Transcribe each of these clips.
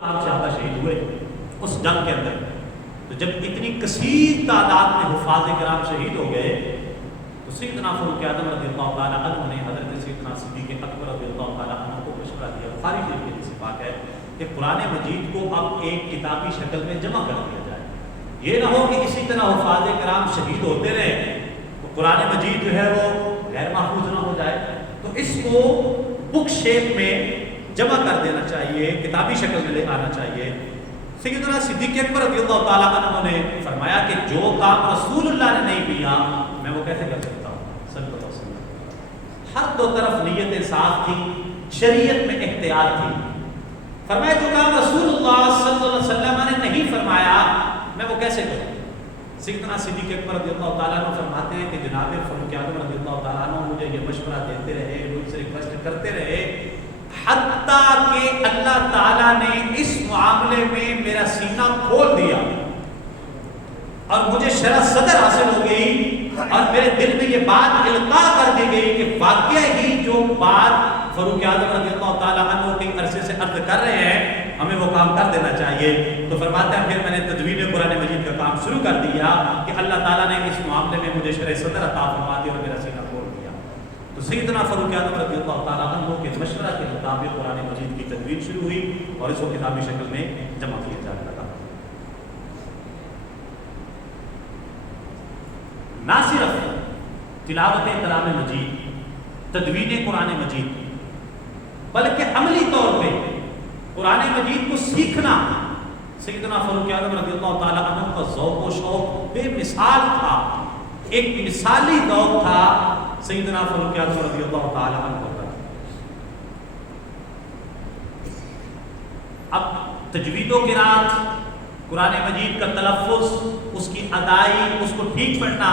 آپ صحابہ شہید ہوئے اس جنگ کے اندر. تو جب اتنی کثیر تعداد میں حفاظ کرام شہید ہو گئے تو سیدنا فاروق اعظم رضی اللہ تعالیٰ عنہ نے حضرت سیدنا صدیق اکبر رضی اللہ تعالیٰ عنہ کو مشورہ دیا. بخاری شریف کی حدیث پاک ہے کہ قرآن مجید کو اب ایک کتابی شکل میں جمع کر دیا جائے. یہ نہ ہو کہ اسی طرح حفاظ کرام شہید ہوتے رہے تو قرآن مجید جو ہے وہ غیر محفوظ نہ ہو جائے. تو اس کو بک شیپ میں جمع کر دینا چاہیے, کتابی شکل میں لے آنا چاہیے. سیدنا صدیق اکبر رضی اللہ تعالیٰ عنہ نے فرمایا کہ جو کام رسول اللہ نے نہیں کیا میں وہ کیسے کر سکتا ہوں صلی اللہ علیہ وسلم. ہر دو طرف نیتیں صاف تھی, شریعت میں احتیاط تھی. فرمایا جو کام رسول اللہ صلی اللہ علیہ وسلم نے نہیں فرمایا میں وہ کیسے کروں. سیدنا صدیق اکبر رضی اللہ تعالیٰ عنہ فرماتے ہیں کہ جناب فاروق اعظم رضی اللہ تعالیٰ عنہ مجھے یہ مشورہ دیتے رہے, مجھ سے ریکویسٹ کرتے رہے, حتیٰ کہ اللہ تعالیٰ نے اس معاملے میں میرا سینہ کھول دیا اور مجھے شرح صدر حاصل ہو گئی اور میرے دل میں یہ بات القاء کر دی گئی کہ واقعہ ہی جو بات فاروق اعظم رضی اللہ تعالیٰ عنہ کے عرصے سے عرض کر رہے ہیں ہمیں وہ کام کر دینا چاہیے. تو فرماتے ہیں پھر میں نے تدوین قرآن مجید کا کام شروع کر دیا کہ اللہ تعالیٰ نے اس معاملے میں مجھے شرح صدر عطا فرما دی اور میرا سینہ کھول دیا. تو سیدنا فاروق اعظم رضی اللہ تعالیٰ عنہ کے مشورہ کے مطابق قرآن مجید کی تدوین شروع ہوئی اور اس کو کتابی شکل میں جمع کیا جانے لگا. نہ صرف تلاوت کلام مجید, تدوین قرآن مجید, بلکہ عملی طور پہ قرآن مجید کو سیکھنا سیدنا فاروق اعظم رضی اللہ تعالیٰ عنہ کا ذوق و شوق بے مثال تھا. ایک مثالی ذوق تھا سیدنا فاروق اعظم رضی اللہ تعالیٰ عنہ کا. اب تجوید و قرات, قرآن مجید کا تلفظ, اس کی ادائی, اس کو ٹھیک پڑھنا,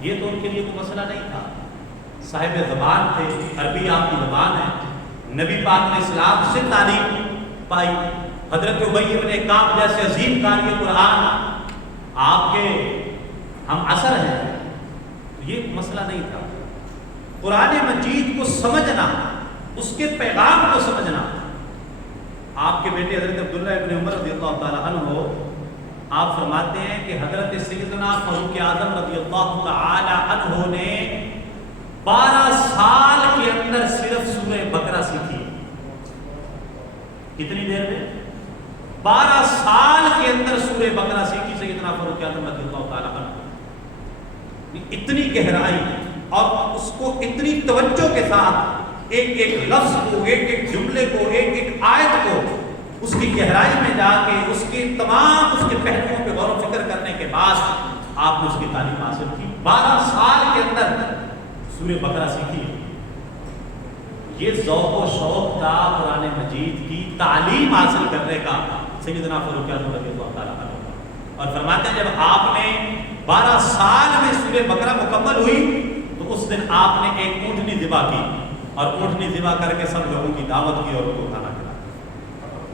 یہ تو ان کے لیے کوئی مسئلہ نہیں تھا. صاحب زبان تھے, عربی آپ کی زبان ہے, نبی پاک نے اسلام سے تعلیم پائی. حضرت ابی بن کعب جیسے عظیم قاری قرآن آپ کے ہم اثر ہیں, تو یہ مسئلہ نہیں تھا. قرآن مجید کو سمجھنا, اس کے پیغام کو سمجھنا. آپ کے بیٹے حضرت عبداللہ ابن عمر رضی اللہ تعالیٰ عنہ آپ فرماتے ہیں کہ حضرت سیدنا فاروق اعظم رضی اللہ تعالیٰ عنہ نے 12 سال کے اندر صرف سورہ بقرہ سیکھی. کتنی دیر میں؟ 12 سال کے اندر سورہ بقرہ سیکھی سیدنا فاروق اعظم رضی اللہ تعالیٰ عنہ. اتنی گہرائی اور اس کو اتنی توجہ کے ساتھ ایک ایک لفظ کو, ایک ایک جملے کو, ایک ایک آیت کو, اس کی گہرائی میں جا کے اس کے تمام اس کے پہلوؤں پہ غور و فکر کرنے کے بعد آپ نے اس کی تعلیم حاصل کی. 12 سال کے اندر سورہ بقرہ سیکھی. یہ ذوق و شوق تھا قرآن مجید کی تعلیم حاصل کرنے کا سیدنا فاروق اعظم رضی اللہ تعالیٰ عنہ. اور فرماتے ہیں جب آپ نے 12 سال میں سورہ بقرہ مکمل ہوئی تو اس دن آپ نے ایک اونٹنی ذبح کی اور اونٹنی ذبح کر کے سب لوگوں کی دعوت کی اور ان کو کھانا کھلایا.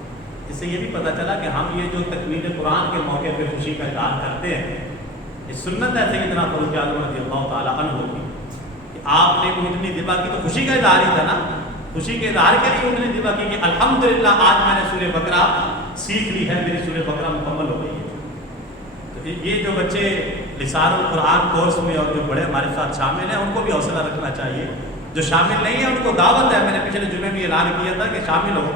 اس سے یہ بھی پتہ چلا کہ ہم یہ جو تکمیل قرآن کے موقع پہ خوشی کا اظہار کرتے ہیں یہ سنت ہے سیدنا فاروق اعظم رضی اللہ تعالیٰ عنہ کی. آپ نے اونٹنی ذبح کی تو خوشی کا اظہار ہی تھا نا, خوشی کے اظہار کے لیے اونٹنی ذبح کی کہ الحمدللہ آج میں نے سورہ بقرہ سیکھ لی ہے, میری سورہ بقرہ مکمل ہو گئی ہے. تو یہ جو بچے لسان القرآن کورس میں اور جو بڑے ہمارے ساتھ شامل ہیں ان کو بھی حوصلہ رکھنا چاہیے. جو شامل نہیں ہے ان کو دعوت ہے, میں نے پچھلے جمعے بھی اعلان کیا تھا کہ شامل ہو.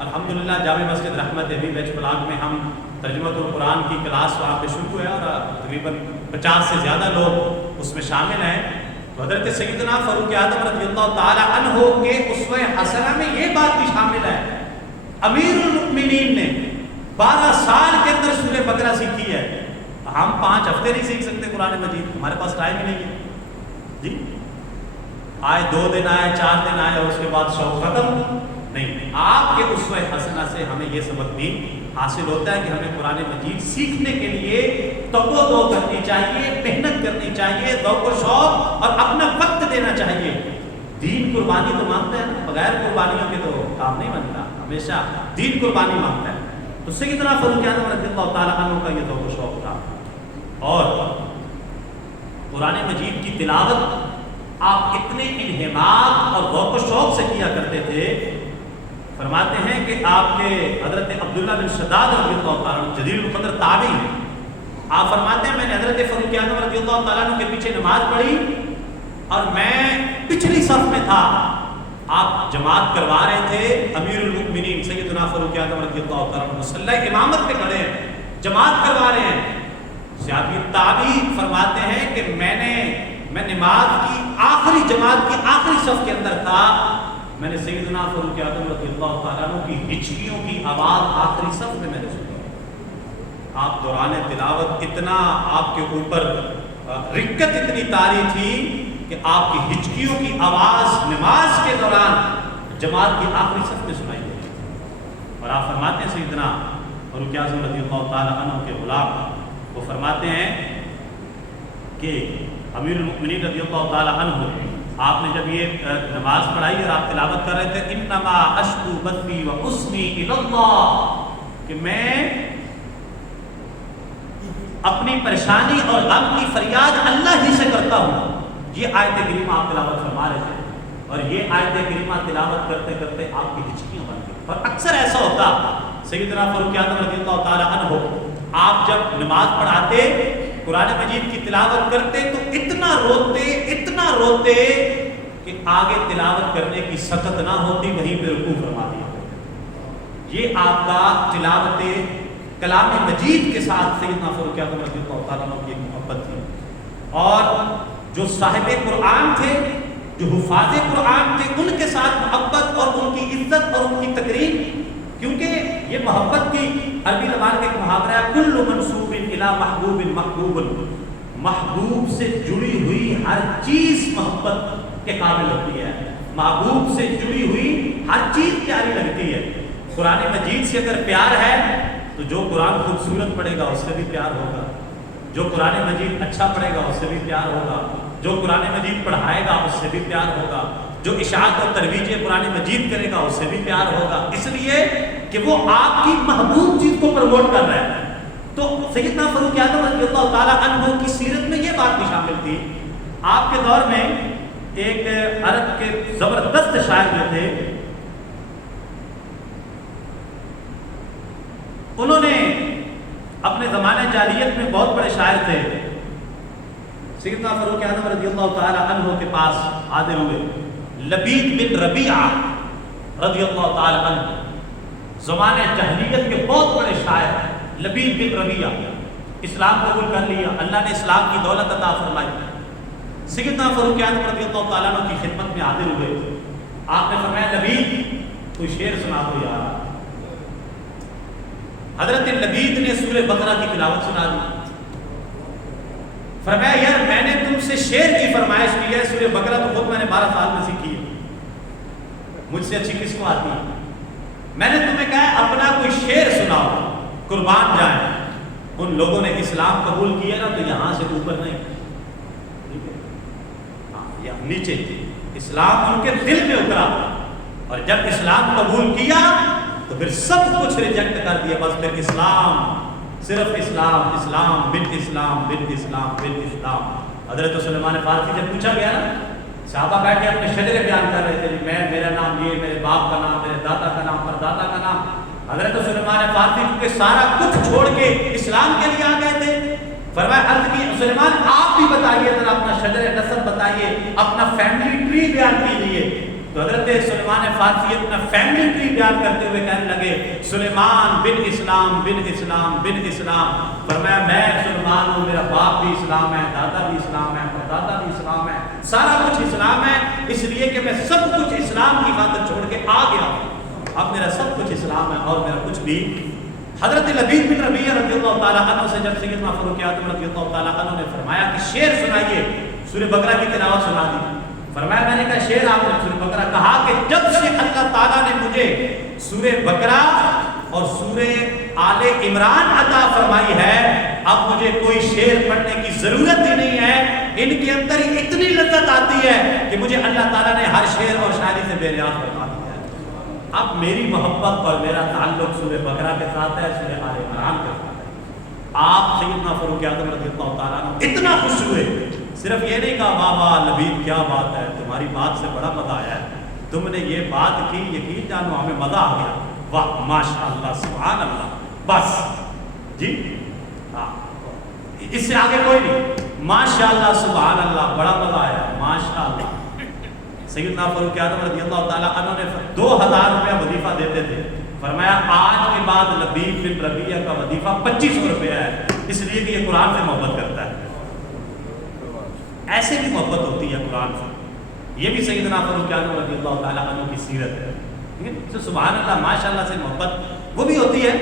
الحمدللہ جامع مسجد رحمت ابھی ویج پلاگ میں ہم ترجمۃ القرآن کی کلاس وہاں پہ شروع ہے اور تقریباً 50 سے زیادہ لوگ اس میں شامل ہیں. تو حضرت سیدنا فاروق اعظم رضی اللہ تعالیٰ عنہ کے اسوہ حسنہ میں یہ بات بھی شامل ہے. امیر المؤمنین نے 12 سال کے اندر سورہ بقرہ سیکھی ہے. ہم 5 ہفتے نہیں سیکھ سکتے قرآن مجید, ہمارے پاس ٹائم ہی نہیں ہے جی. آئے 2 دن آئے 4 دن آئے اور اس کے بعد شوق ختم نہیں. آپ کے اسوہ حسنہ سے ہمیں یہ سبق بھی حاصل ہوتا ہے کہ ہمیں قرآن مجید سیکھنے کے لیے توقع کرنی چاہیے, محنت کرنی چاہیے, ذوق و شوق اور اپنا وقت دینا چاہیے. دین قربانی تو مانگتا ہے نا, بغیر قربانیوں کے تو کام نہیں بنتا, ہمیشہ دین قربانی مانگتا ہے. تو سیدنا فاروق اعظم رضی اللہ تعالیٰ عنہ کا یہ ذوق و شوق تھا. اور قرآن مجید کی تلاوت آپ اتنے انہماک اور ذوق و شوق سے کیا کرتے تھے. فرماتے ہیں کہ آپ کے حضرت عبداللہ بن شداد رضی اللہ تعالیٰ عنہ جلیل القدر تابعی ہیں، آپ فرماتے ہیں میں نے حضرت فاروق اعظم رضی اللہ تعالیٰ عنہ کے پیچھے نماز پڑھی اور میں پچھلی صف میں تھا، آپ جماعت کروا رہے تھے، امیر المؤمنین سیدنا فاروق اعظم رضی اللہ تعالیٰ عنہ مصلی امامت پہ کھڑے ہیں، جماعت کروا رہے ہیں۔ صحابی تابعی فرماتے ہیں کہ میں نماز کی آخری جماعت کی آخری صف کے اندر تھا، میں نے سیدنا فاروق اعظم رضی اللہ تعالیٰ عنہ کی ہچکیوں کی آواز آخری صف میں نے سنی۔ آپ دوران تلاوت اتنا آپ کے اوپر رکت اتنی طاری تھی کہ آپ کی ہچکیوں کی آواز نماز کے دوران جماعت کی آخری صف میں سنائی دی۔ اور آپ فرماتے ہیں سیدنا فاروق اعظم رضی اللہ تعالیٰ عنہ کے غلام وہ فرماتے ہیں کہ امیر المؤمنین رضی اللہ تعالیٰ عنہ آپ نے جب یہ نماز پڑھائی اور آپ تلاوت کر رہے تھے انما اشکو بثی و حزنی الی اللہ، کہ میں اپنی پریشانی اور غم کی فریاد اللہ ہی سے کرتا ہوں، یہ آیت کریمہ آپ تلاوت فرما رہے تھے اور یہ آیت کریمہ تلاوت کرتے کرتے آپ کی ہچکیاں بن گئی۔ اور اکثر ایسا ہوتا سیدنا فاروق اعظم رضی اللہ تعالیٰ عنہ آپ جب نماز پڑھاتے قرآن مجید کی تلاوت کرتے تو اتنا روتے کہ آگے تلاوت کرنے کی سخت نہ ہوتی، وہیں پہ رکوع فرما دیا۔ یہ آپ کا تلاوت کلام مجید کے ساتھ سیدنا فاروق اعظم رضی اللہ تعالیٰ عنہ کی ایک محبت تھی۔ اور جو صاحب قرآن تھے، جو حفاظ قرآن تھے، ان کے ساتھ محبت اور ان کی عزت اور ان کی تقریب، کیونکہ یہ محبت کی عربی زبان کا ایک محاورہ ہے کل منسوب الی محبوب محبوب، محبوب سے جڑی ہوئی ہر چیز محبت کے قابل ہوتی ہے، محبوب سے جڑی ہوئی ہر چیز پیاری لگتی ہے۔ قرآن مجید سے اگر پیار ہے تو جو قرآن خوبصورت پڑھے گا اس سے بھی پیار ہوگا، جو قرآن مجید اچھا پڑھے گا اس سے بھی پیار ہوگا، جو قرآن مجید پڑھائے گا اس سے بھی پیار ہوگا، جو اشاعت اور ترویج قرآن مجید کرے گا اس سے بھی پیار ہوگا، اس لیے کہ وہ آپ کی محبوب چیز کو پروموٹ کر رہا ہے۔ تو سیدنا فاروق اعظم رضی اللہ تعالیٰ عنہ کی سیرت میں یہ بات بھی شامل تھی۔ آپ کے دور میں ایک عرب کے زبردست شاعر جو تھے، انہوں نے اپنے زمانے جاہلیت میں بہت بڑے شاعر تھے، سیدنا فاروق اعظم رضی اللہ تعالیٰ عنہ کے پاس حاضر ہوئے۔ لبید بن ربیعہ رضی اللہ تعالیٰ عنہ زمانے جاہلیت کے بہت بڑے شاعر، لبید بن ربیعہ اسلام قبول کر لیا، اللہ نے اسلام کی دولت عطا فرمائی۔ سیدنا فاروق اعظم رضی اللہ تعالیٰ عنہ کی خدمت میں حاضر ہوئے، آپ نے فرمایا لبید کوئی شعر سنا دو یار۔ حضرت لبید نے سورہ بقرہ کی تلاوت سنا دی۔ فرمایا یار میں نے تم سے شعر کی فرمائش کی ہے، سورہ بقرہ تو خود میں نے 12 سال میں سیکھی ہے، مجھ سے اچھی کس کو آتی ہے؟ میں نے تمہیں کہا ہے اپنا کوئی شعر سناؤ، قربان جائیں۔ ان لوگوں نے اسلام قبول کیا نا تو یہاں سے اوپر نہیں، ٹھیک ہے، ہاں یہاں نیچے، اسلام ان کے دل میں اترا، اور جب اسلام قبول کیا تو پھر سب کچھ ریجیکٹ کر دیا، بس پھر اسلام، صرف اسلام، اسلام بن اسلام بن اسلام بن اسلام۔ حضرت سلیمان فارسی سے پوچھا گیا نا، صحابہ بیٹھ کے اپنے شجرے بیان کر رہے تھے، میرا نام یہ، میرے باپ کا نام، میرے دادا کا نام، پردادا کا نام۔ حضرت سلیمان فارسی کے سارا کچھ چھوڑ کے اسلام کے لیے آ گئے تھے۔ فرمایا عرض کی سلیمان آپ بھی بتائیے ذرا، اپنا شجر نسب بتائیے، اپنا فیملی ٹری بیان کیجیے۔ تو حضرت سلیمان فارسی اپنا فیملی ٹری بیان کرتے ہوئے کہنے لگے سلیمان بن اسلام بن اسلام بن اسلام۔ فرمایا میں سلیمان ہوں، میرا باپ بھی اسلام ہے، دادا بھی اسلام ہے، پردادا بھی اسلام ہے، سارا کچھ اسلام ہے، اس لیے کہ میں سب کچھ اسلام کی خاطر چھوڑ کے آ گیا ہوں، اب میرا سب کچھ اسلام ہے اور میرا کچھ بھی۔ حضرت لبید بن ربیعہ رضی اللہ تعالیٰ عنہ سے جب سیدنا فاروق اعظم رضی اللہ تعالیٰ عنہ نے فرمایا کہ شعر سنائیے، سورہ بقرہ کی تلاوت سنا دی۔ فرمایا میں نے کہا شعر آپ نے سورہ بقرہ، کہا کہ جب سے اللہ تعالیٰ نے مجھے سورہ بقرہ اور سورہ آل عمران عطا فرمائی ہے، اب مجھے کوئی شعر پڑھنے کی ضرورت ہی نہیں ہے، ان کے اندر ہی اتنی لذت آتی ہے کہ مجھے اللہ تعالیٰ نے ہر شعر اور شاعری سے بے نیاز فرما دیا ہے۔ اب میری محبت اور میرا تعلق سورہ بقرہ کے ساتھ ہے، سورہ آل عمران کے ساتھ ہے۔ آپ سیدنا فاروق اعظم رضی اللہ تعالیٰ عنہ اتنا خوش ہوئے، صرف یہ نہیں کہا واہ واہ لبید کیا بات ہے، تمہاری بات سے بڑا مزہ آیا ہے، تم نے یہ بات کی، یقین جانو ہمیں مزہ آ گیا، واہ ماشاء اللہ سبحان اللہ، بس جی ہاں اس سے آگے کوئی نہیں، ماشاء اللہ سبحان اللہ، بڑا مزہ آیا ماشاء اللہ۔ سیدنا فاروق اعظم رضی اللہ تعالیٰ عنہ نے 2000 روپیہ وظیفہ دیتے تھے، فرمایا آج کے بعد لبیب بن ربیعہ کا وظیفہ 2500 روپیہ ہے، اس لیے کہ یہ قرآن سے محبت کرتا ہے۔ ایسے بھی محبت ہوتی ہے قرآن سے، یہ بھی سیدنا فاروق اعظم رضی اللہ تعالیٰ عنہ کی سیرت ہے۔ سبحان اللہ ماشاء اللہ سے محبت وہ بھی ہوتی ہے،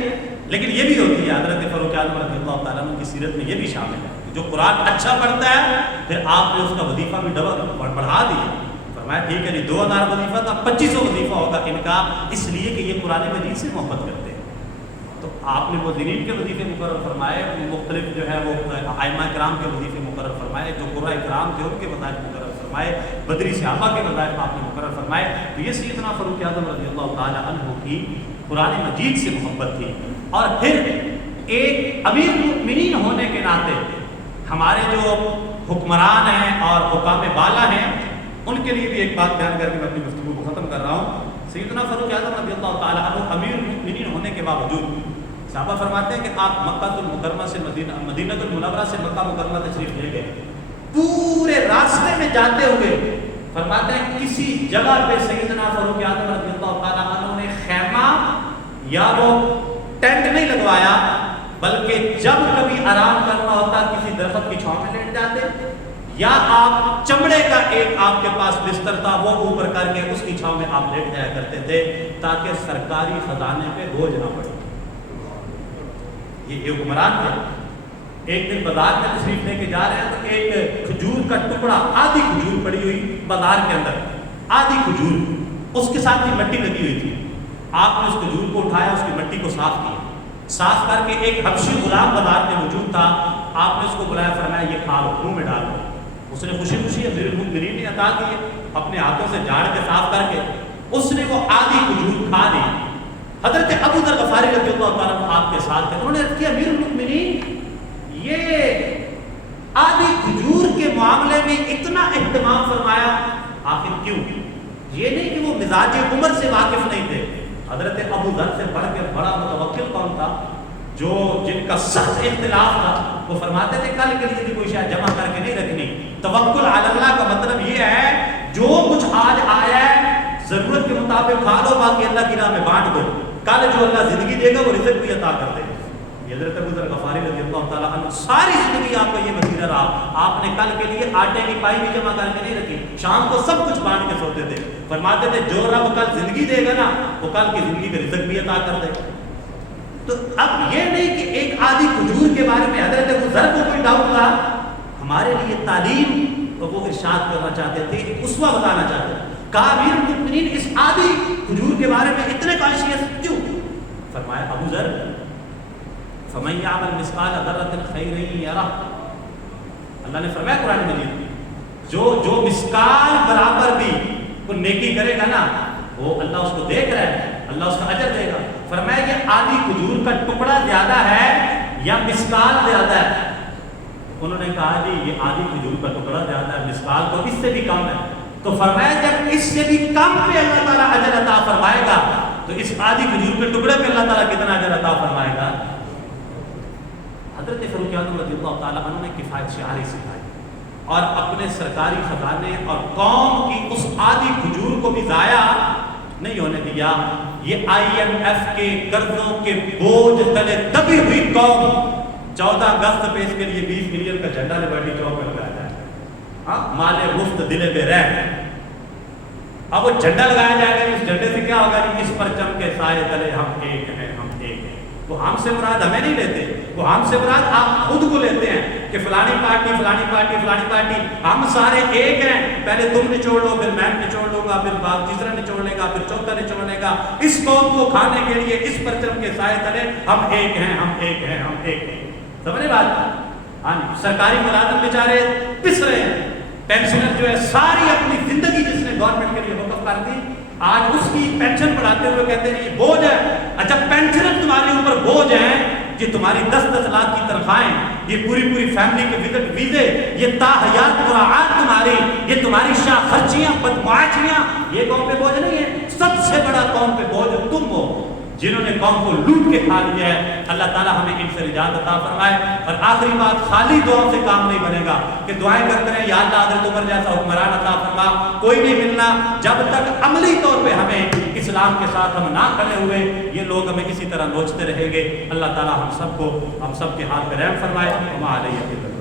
لیکن یہ بھی ہوتی ہے حضرت فاروق اعظم رضی اللہ تعالیٰ عنہ کی سیرت میں یہ بھی شامل ہے کہ جو قرآن اچھا پڑھتا ہے پھر آپ نے اس کا وظیفہ بھی بڑھا دیا، فرمایا ٹھیک ہے جی 2000 وظیفہ تھا 2500 وظیفہ ہوگا ان کا، اس لیے کہ یہ قرآن مجید سے محبت کرتے ہیں۔ تو آپ نے مؤذنین کے وظیفے مقرر فرمائے، مختلف جو ہے وہ ائمہ کرام کے وظیفے مقرر فرمائے، جو قرۂ کرام تھے ان کے وظائف مقرر فرمائے، بدری صحابہ کے وظائف آپ نے مقرر فرمائے۔ تو یہ سیدنا فاروق اعظم رضی اللہ تعالیٰ عنہ کی قرآن مجید سے محبت تھی۔ اور پھر ایک امیر المؤمنین ہونے کے ناطے ہمارے جو حکمران ہیں اور حکام بالا ہیں ان کے لیے بھی ایک بات بیان کر کے میں اپنی گفتگو کو ختم کر رہا ہوں۔ سیدنا فاروق اعظم رضی اللہ تعالیٰ عنہ امیر المؤمنین ہونے کے باوجود صحابہ فرماتے ہیں کہ آپ مکہ المکرمہ سے مدینہ المنورہ سے مکہ مکرمہ تشریف لے گئے، پورے راستے میں جاتے ہوئے فرماتے ہیں کسی جگہ پہ سیدنا فاروق اعظم رضی اللہ تعالیٰ عنہ نے خیمہ یا وہ ٹینٹ نہیں لگوایا، بلکہ جب کبھی آرام کرنا ہوتا کسی درخت کی چھاؤں میں لیٹ جاتے، یا آپ چمڑے کا ایک آپ کے پاس بستر تھا وہ اوپر کر کے اس کی چھاؤں میں آپ لیٹ جایا کرتے تھے تاکہ سرکاری خزانے پہ بوجھ نہ پڑے۔ یہ حکمران تھے، ایک دن بازار میں تشریف لے کے جا رہے ہیں تو ایک کھجور کا ٹکڑا، آدھی کھجور پڑی ہوئی بازار کے اندر، آدھی کھجور، اس کے ساتھ بھی مٹی لگی ہوئی تھی۔ آپ نے اس کھجور کو اٹھایا، اس کی مٹی کو صاف کیا، صاف کر کے ایک حبشی غلام بازار میں موجود تھا، آپ نے اس کو بلایا، فرمایا یہ کھا لو، منہ میں ڈال دو۔ اس نے خوشی خوشی امیر المؤمنین نے عطا کیے، اپنے ہاتھوں سے جھاڑ کے صاف کر کے اس نے وہ آدھی کھجور کھا لی۔ حضرت ابو ذر غفاری رضی اللہ تعالیٰ عنہ آپ کے ساتھ تھے، انہوں نے عرض کیا امیر المؤمنین یہ آدھی کھجور کے معاملے میں اتنا اہتمام فرمایا، آخر کیوں؟ یہ نہیں کہ وہ مزاج عمر سے واقف نہیں تھے، حضرت ابو ذر سے بڑھ کے بڑا متوکل کون تھا جو جن کا سخت اختلاف تھا، وہ فرماتے تھے کل کے لیے بھی کوئی شاید جمع کر کے نہیں رکھنی۔ توکل علی اللہ کا مطلب یہ ہے جو کچھ آج آیا ہے ضرورت کے مطابق کھا لو، باقی اللہ کی راہ میں بانٹ دو، کل جو اللہ زندگی دے گا وہ رزق بھی عطا کر دے گا۔ حضرت ابو ذر غفاری رضی اللہ تعالیٰ عنہ ساری زندگی آپ کا یہ وسیلہ رہا، آپ نے کل کے لیے آٹے کی پائی بھی جمع کر کے نہیں رکھی، شام کو سب کچھ بانٹ کے سوتے تھے، فرماتے تھے جو رب کل زندگی دے گا نا وہ کل کی زندگی کا رزق بھی عطا کر دے گا۔ تو اب یہ نہیں کہ ایک آدھی کھجور کے بارے میں حضرت ابو ذر کو کوئی ڈاؤٹ تھا، ہمارے لیے تعلیم وہ ارشاد کرنا چاہتے تھے، ایک اسوہ بتانا چاہتے تھے۔ کہا امیر المؤمنین اس آدھی کھجور کے بارے میں اتنے کانشیس کیوں؟ فرمایا ابو ذر فَمَن يَعْمَلْ مِثْقَالَ ذَرَّةٍ خَيْرًا يَرَهُ، اللہ نے فرمایا قرآن مجید جو مثقال برابر بھی کوئی نیکی کرے گا نا وہ اللہ اس کو دیکھ رہا ہے، اللہ اس کا اجر دے گا۔ فرمایا یہ آدھی کھجور کا ٹکڑا زیادہ ہے یا مثقال زیادہ ہے؟ انہوں نے کہا جی یہ آدھی کھجور کا ٹکڑا زیادہ ہے، مثقال تو اس سے بھی کم ہے۔ تو فرمایا جب اس سے بھی کم پہ اللہ تعالیٰ اجر عطا فرمائے گا تو اس آدھی کھجور کے ٹکڑے پہ اللہ تعالیٰ کتنا اجر عطا فرمائے گا۔ حضرت فاروق اعظم رضی اللہ تعالیٰ عنہ نے کفایت شعاری سکھائی اور اپنے سرکاری خزانے اور قوم کی اس آدھی کھجور کو بھی ضائع نہیں ہونے دیا۔ یہ IMF کے قرضوں کے بوجھ تلے دبی ہوئی قوم 14 اگست پہ اس کے لیے 20 ملین کا جھنڈا لیبرٹی چوک پہ لگایا جائے، ہاں مالے مفت دلے پہ رہ۔ اب وہ جھنڈا لگایا جائے گا، اس جھنڈے سے کیا ہوگا کہ اس پرچم کے سائے تلے ہم ایک ہیں، ہم ایک ہیں۔ وہ ہم سے مراد ہمیں نہیں لیتے، وہ ہم سے مراد آپ خود کو لیتے ہیں کہ فلانی پارٹی فلانی پارٹی فلانی پارٹی، ہم سارے ایک ہیں، پہلے تم نچوڑ لو، پھر میں نچوڑ لوں گا، پھر تیسرا نچوڑ لے گا، پھر چوتھا نچوڑ لے گا۔ اس قوم کو کھانے کے لیے اس پرچم کے سائے تلے ہم ایک ہیں، ہم ایک ہیں، ہم ایک ہیں۔ سمجھے بات؟ ہاں سرکاری ملازم بیچارے پس رہے ہیں، پینشنر جو ہے ساری اپنی زندگی جس نے گورنمنٹ کے لیے وقف کر دی، آج اس کی پینشن بڑھاتے ہوئے کہتے ہیں یہ بوجھ ہے۔ اچھا پینشنر تمہارے اوپر بوجھ ہے یہ تمہاری 10-10 لاکھ کی تنخواہیں، یہ پوری فیملی کے وزٹ ویزے، یہ تاحیات مراعات تمہاری، یہ تمہاری شاہ خرچیاں بدمعاشیاں، یہ قوم پہ بوجھ نہیں ہے، سب سے بڑا قوم پہ بوجھ تم ہو جنہوں نے قوم کو لوٹ کے کھا لیا ہے۔ اللہ تعالیٰ ہمیں ان سے نجات عطا فرمائے۔ اور آخری بات، خالی دعاؤں سے کام نہیں بنے گا کہ دعائیں کرتے رہیں یا اللہ حضرت عمر جیسا حکمران عطا فرما، کوئی نہیں ملنا جب تک عملی طور پہ ہمیں اسلام کے ساتھ ہم نہ کھڑے ہوئے، یہ لوگ ہمیں اسی طرح نوچتے رہیں گے۔ اللہ تعالیٰ ہم سب کے ہاتھ پہ رحم فرمائے۔ وما علیہ